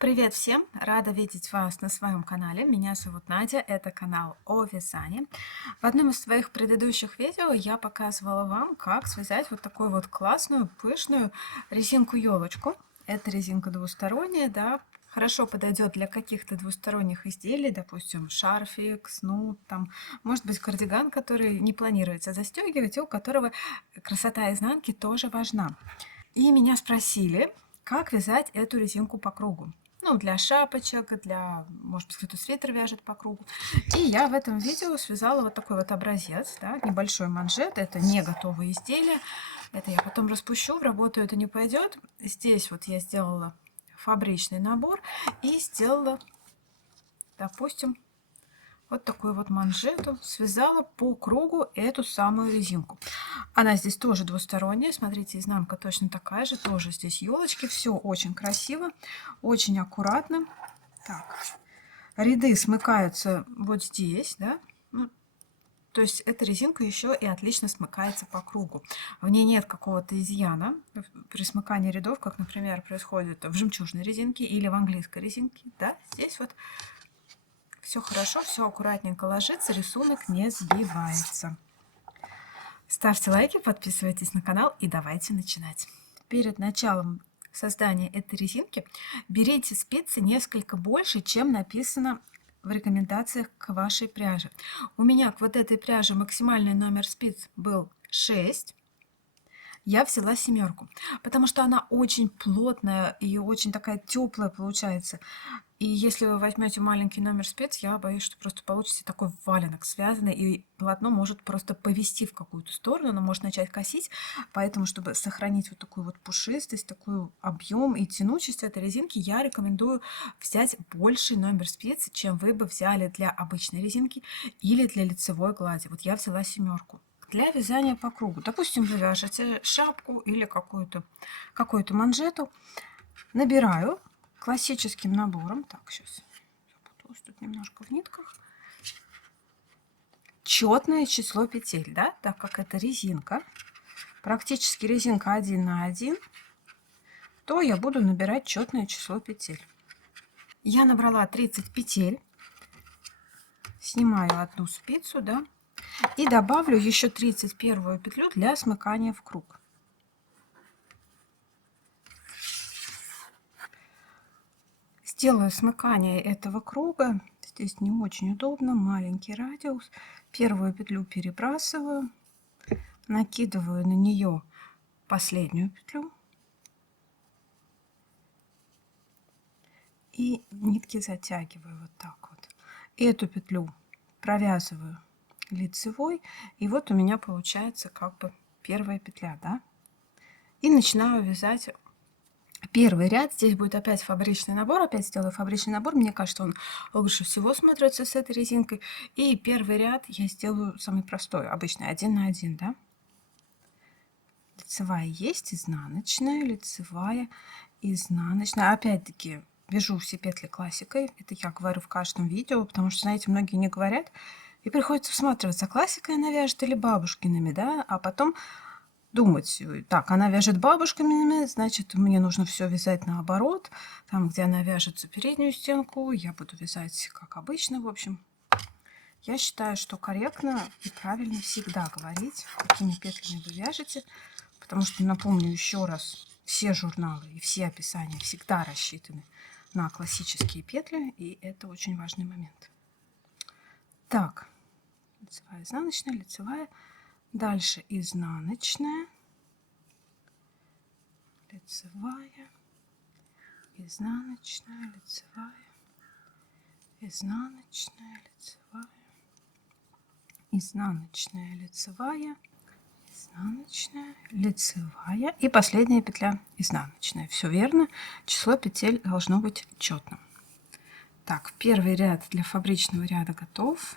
Привет всем! Рада видеть вас на своем канале. Меня зовут Надя, это канал о вязании. В одном из своих предыдущих видео я показывала вам, как связать вот такую вот классную, пышную резинку-елочку. Это резинка двусторонняя, да, хорошо подойдет для каких-то двусторонних изделий, допустим, шарфик, снуд, там, может быть, кардиган, который не планируется застегивать, и у которого красота изнанки тоже важна. И меня спросили, как вязать эту резинку по кругу. Ну, для шапочек, для, может быть, кто-то свитер вяжет по кругу. И я в этом видео связала вот такой вот образец, да, небольшой манжет. Это не готовые изделия. Это я потом распущу, в работу это не пойдет. Здесь вот я сделала фабричный набор и сделала, допустим, вот такую вот манжету, связала по кругу эту самую резинку. Она здесь тоже двусторонняя, смотрите, изнанка точно такая же, тоже здесь елочки, все очень красиво, очень аккуратно. Так, ряды смыкаются вот здесь, да, ну, то есть эта резинка еще и отлично смыкается по кругу. В ней нет какого-то изъяна при смыкании рядов, как, например, происходит в жемчужной резинке или в английской резинке, да, здесь вот все хорошо, все аккуратненько ложится, рисунок не сбивается. Ставьте лайки, подписывайтесь на канал и давайте начинать. Перед началом создания этой резинки берите спицы несколько больше, чем написано в рекомендациях к вашей пряже. У меня к вот этой пряже максимальный номер спиц был 6. Я взяла 7, потому что она очень плотная и очень такая теплая получается. И если вы возьмете маленький номер спиц, я боюсь, что просто получите такой валенок связанный, и полотно может просто повести в какую-то сторону, оно может начать косить. Поэтому, чтобы сохранить вот такую вот пушистость, такой объем и тянучесть этой резинки, я рекомендую взять больший номер спиц, чем вы бы взяли для обычной резинки или для лицевой глади. Вот я взяла 7. Для вязания по кругу. Допустим, вы вяжете шапку или какую-то манжету. Набираю классическим набором. Так, сейчас запуталась тут немножко в нитках. Четное число петель, да, так как это резинка, практически резинка 1 на 1, то я буду набирать четное число петель. Я набрала 30 петель, снимаю одну спицу, да, и добавлю еще 31 петлю для смыкания в круг. Сделаю смыкание этого круга. Здесь не очень удобно, маленький радиус. Первую петлю перебрасываю, накидываю на нее последнюю петлю и нитки затягиваю вот так вот. Эту петлю провязываю лицевой, и вот у меня получается как бы первая петля, да. И начинаю вязать первый ряд. Здесь будет опять фабричный набор, опять сделаю фабричный набор. Мне кажется, он лучше всего смотрится с этой резинкой. И первый ряд я сделаю самый простой, обычный, 1 на 1, да. Лицевая есть, изнаночная, лицевая, изнаночная. Опять-таки вяжу все петли классикой. Это я говорю в каждом видео, потому что, знаете, многие не говорят. И приходится всматриваться, классикой она вяжет или бабушкиными, да, а потом думать, так, она вяжет бабушками, значит, мне нужно все вязать наоборот. Там, где она вяжет за переднюю стенку, я буду вязать как обычно. В общем, я считаю, что корректно и правильно всегда говорить, какими петлями вы вяжете. Потому что, напомню еще раз, все журналы и все описания всегда рассчитаны на классические петли, и это очень важный момент. Так, лицевая, изнаночная, лицевая. Дальше изнаночная, лицевая, изнаночная, лицевая, изнаночная, лицевая, изнаночная, лицевая, изнаночная, лицевая и последняя петля изнаночная. Все верно, число петель должно быть четным. Так, первый ряд для фабричного ряда готов.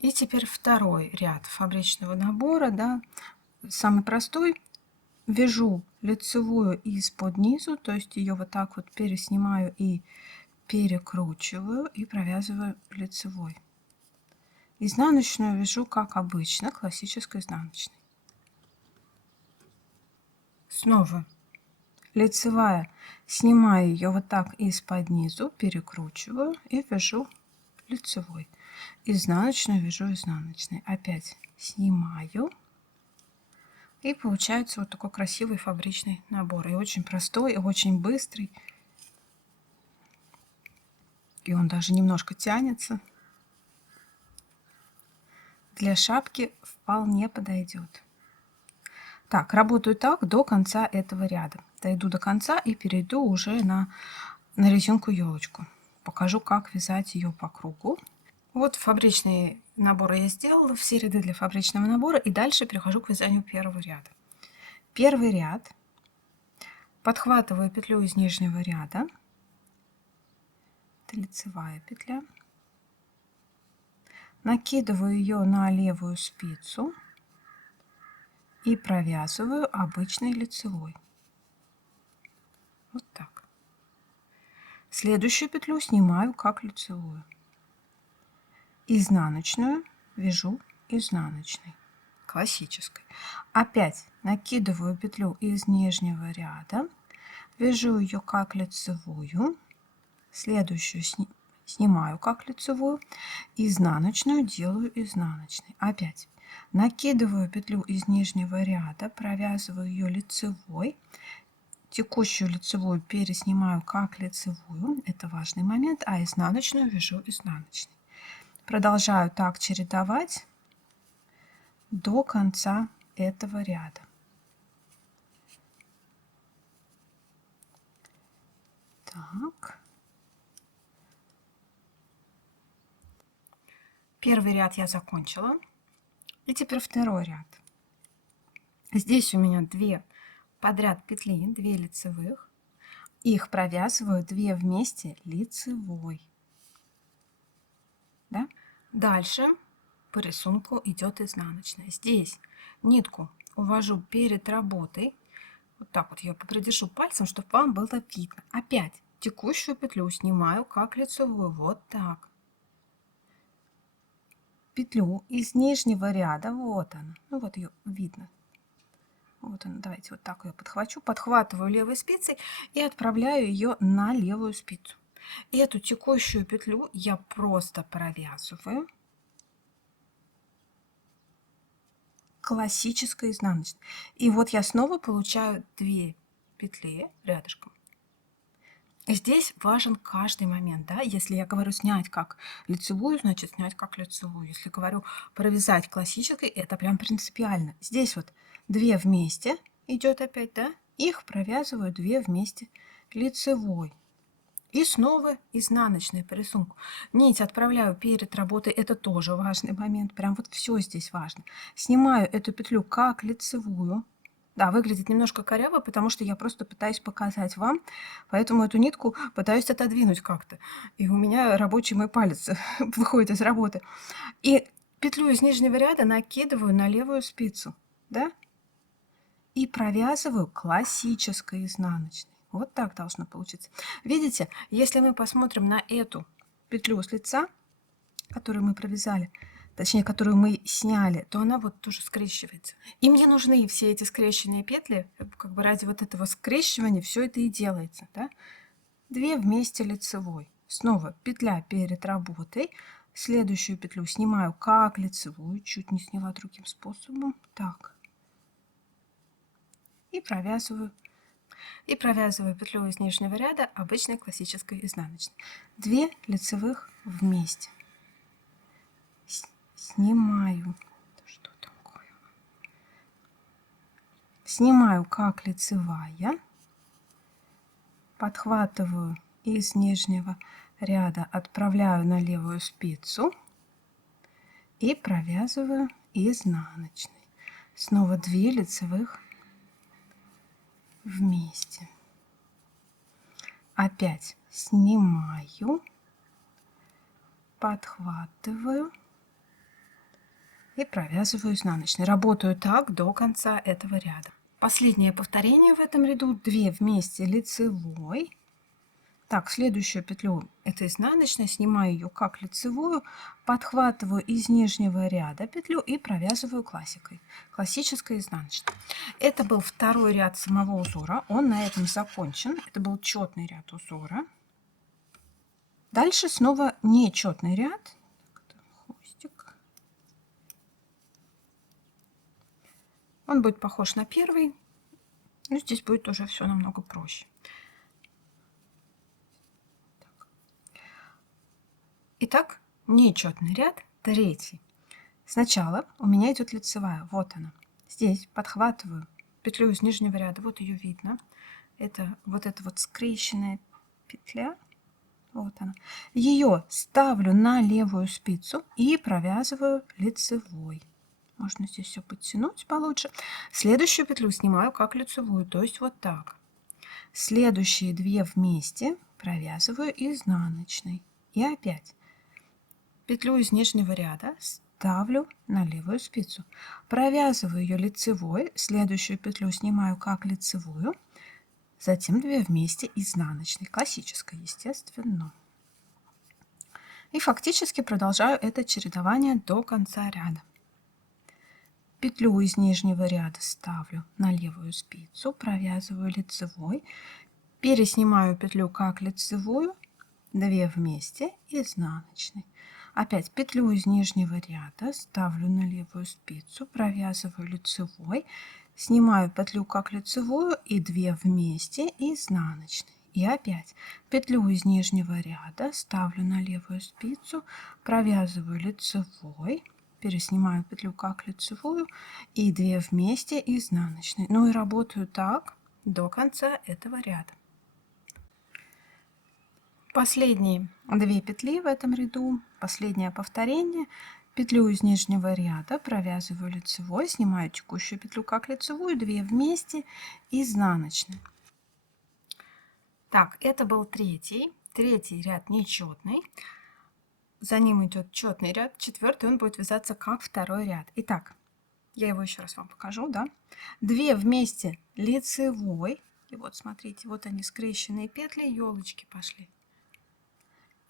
И теперь второй ряд фабричного набора, да, самый простой. Вяжу лицевую из-под низу, то есть ее вот так вот переснимаю и перекручиваю и провязываю лицевой. Изнаночную вяжу как обычно, классической изнаночной. Снова лицевая, снимаю ее вот так из-под низу, перекручиваю и вяжу лицевой. Изнаночную вяжу изнаночной. Опять снимаю. И получается вот такой красивый фабричный набор. И очень простой, и очень быстрый. И он даже немножко тянется. Для шапки вполне подойдет. Так, работаю так до конца этого ряда. Дойду до конца и перейду уже на резинку елочку. Покажу, как вязать ее по кругу. Вот фабричный набор я сделала, все ряды для фабричного набора. И дальше перехожу к вязанию первого ряда. Первый ряд. Подхватываю петлю из нижнего ряда. Это лицевая петля. Накидываю ее на левую спицу и провязываю обычной лицевой. Вот так. Следующую петлю снимаю как лицевую. Изнаночную вяжу изнаночной, классической. Опять накидываю петлю из нижнего ряда, вяжу ее как лицевую, следующую снимаю как лицевую, изнаночную делаю изнаночной. Опять накидываю петлю из нижнего ряда, провязываю ее лицевой, текущую лицевую переснимаю как лицевую, это важный момент, а изнаночную вяжу изнаночной. Продолжаю так чередовать до конца этого ряда. Так. Первый ряд я закончила. И теперь второй ряд. Здесь у меня 2 подряд петли, 2 лицевых. Их провязываю 2 вместе лицевой. Да? Дальше по рисунку идет изнаночная. Здесь нитку увожу перед работой. Вот так вот я попридержу пальцем, чтобы вам было видно. Опять текущую петлю снимаю как лицевую. Вот так. Петлю из нижнего ряда, вот она, ну вот ее видно. Вот она, давайте вот так ее подхвачу. Подхватываю левой спицей и отправляю ее на левую спицу. И эту текущую петлю я просто провязываю классической изнаночной. И вот я снова получаю 2 петли рядышком. Здесь важен каждый момент, да, если я говорю снять как лицевую, значит снять как лицевую. Если говорю провязать классической, это прям принципиально. Здесь вот 2 вместе идет опять, да, их провязываю 2 вместе лицевой. И снова изнаночная по рисунку. Нить отправляю перед работой, это тоже важный момент, прям вот все здесь важно. Снимаю эту петлю как лицевую. Да, выглядит немножко коряво, потому что я просто пытаюсь показать вам, поэтому эту нитку пытаюсь отодвинуть как-то. И у меня рабочий мой палец выходит из работы. И петлю из нижнего ряда накидываю на левую спицу, да? И провязываю классической изнаночной. Вот так должно получиться. Видите, если мы посмотрим на эту петлю с лица, которую мы провязали, точнее, которую мы сняли, то она вот тоже скрещивается. И мне нужны все эти скрещенные петли, как бы ради вот этого скрещивания все это и делается. Да? 2 вместе лицевой. Снова петля перед работой. Следующую петлю снимаю как лицевую, чуть не сняла другим способом. Так. И провязываю петлю из нижнего ряда обычной классической изнаночной. 2 лицевых вместе. Снимаю. Что такое? Снимаю как лицевая. Подхватываю из нижнего ряда, отправляю на левую спицу и провязываю изнаночной. Снова 2 лицевых вместе. Опять снимаю, подхватываю и провязываю изнаночной. Работаю так до конца этого ряда. Последнее повторение в этом ряду. 2 вместе лицевой. Так, следующую петлю, это изнаночная, снимаю ее как лицевую, подхватываю из нижнего ряда петлю и провязываю классикой, классической изнаночной. Это был второй ряд самого узора, он на этом закончен, это был четный ряд узора. Дальше снова нечетный ряд, хвостик. Он будет похож на первый, но здесь будет уже все намного проще. Итак, нечетный ряд, третий. Сначала у меня идет лицевая, вот она. Здесь подхватываю петлю из нижнего ряда, вот ее видно. Это вот эта вот скрещенная петля, вот она. Ее ставлю на левую спицу и провязываю лицевой. Можно здесь все подтянуть получше. Следующую петлю снимаю как лицевую, то есть вот так. Следующие две вместе провязываю изнаночной. И опять петлю из нижнего ряда ставлю на левую спицу, провязываю ее лицевой, следующую петлю снимаю как лицевую, затем две вместе изнаночной, классической, естественно. И фактически продолжаю это чередование до конца ряда. Петлю из нижнего ряда ставлю на левую спицу, провязываю лицевой, переснимаю петлю как лицевую, две вместе изнаночной. Опять петлю из нижнего ряда ставлю на левую спицу, провязываю лицевой, снимаю петлю как лицевую и две вместе изнаночной. И опять петлю из нижнего ряда ставлю на левую спицу, провязываю лицевой, переснимаю петлю как лицевую и две вместе изнаночной. Ну и работаю так до конца этого ряда. Последние две петли в этом ряду, последнее повторение, петлю из нижнего ряда провязываю лицевой, снимаю текущую петлю как лицевую, две вместе, изнаночной. Так, это был третий ряд нечетный, за ним идет четный ряд, четвертый, он будет вязаться как второй ряд. Итак, я его еще раз вам покажу, да? Две вместе лицевой, и вот смотрите, вот они скрещенные петли, елочки пошли.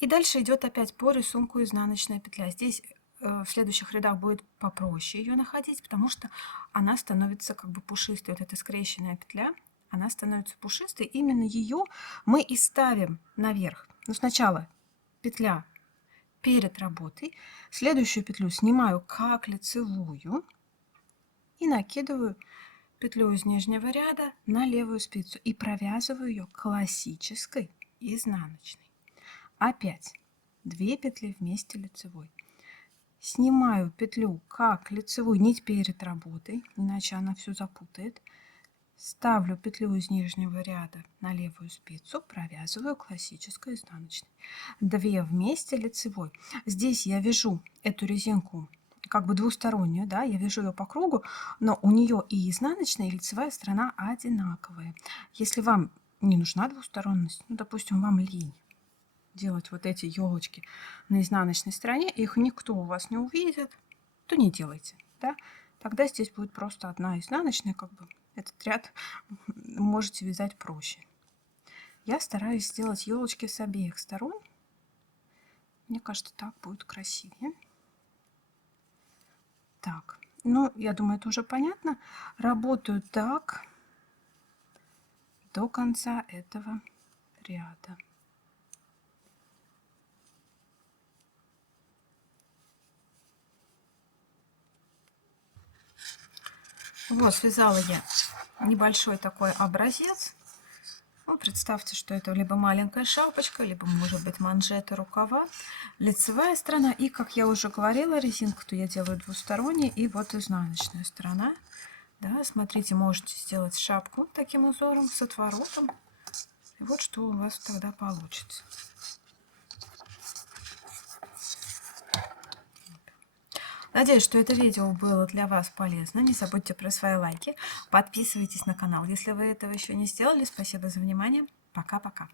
И дальше идет опять по рисунку изнаночная петля. Здесь в следующих рядах будет попроще ее находить, потому что она становится как бы пушистой. Вот эта скрещенная петля, она становится пушистой. Именно ее мы и ставим наверх. Но сначала петля перед работой. Следующую петлю снимаю как лицевую и накидываю петлю из нижнего ряда на левую спицу и провязываю ее классической изнаночной. Опять две петли вместе лицевой. Снимаю петлю как лицевую, нить перед работой, иначе она все запутает. Ставлю петлю из нижнего ряда на левую спицу, провязываю классической изнаночной. Две вместе лицевой. Здесь я вяжу эту резинку как бы двустороннюю, да, я вяжу ее по кругу, но у нее и изнаночная, и лицевая сторона одинаковые. Если вам не нужна двусторонность, ну, допустим, вам лень делать вот эти елочки на изнаночной стороне, их никто у вас не увидит, то не делайте, да? Тогда здесь будет просто одна изнаночная, как бы этот ряд можете вязать проще. Я стараюсь сделать елочки с обеих сторон. Мне кажется, так будет красивее. Так, ну, я думаю, это уже понятно. Работаю так до конца этого ряда. Вот, связала я небольшой такой образец. Ну, представьте, что это либо маленькая шапочка, либо, может быть, манжеты, рукава, лицевая сторона. И, как я уже говорила, резинку-то я делаю двусторонней, и вот изнаночная сторона. Да, смотрите, можете сделать шапку таким узором с отворотом. И вот что у вас тогда получится. Надеюсь, что это видео было для вас полезно. Не забудьте про свои лайки. Подписывайтесь на канал, если вы этого еще не сделали. Спасибо за внимание. Пока-пока.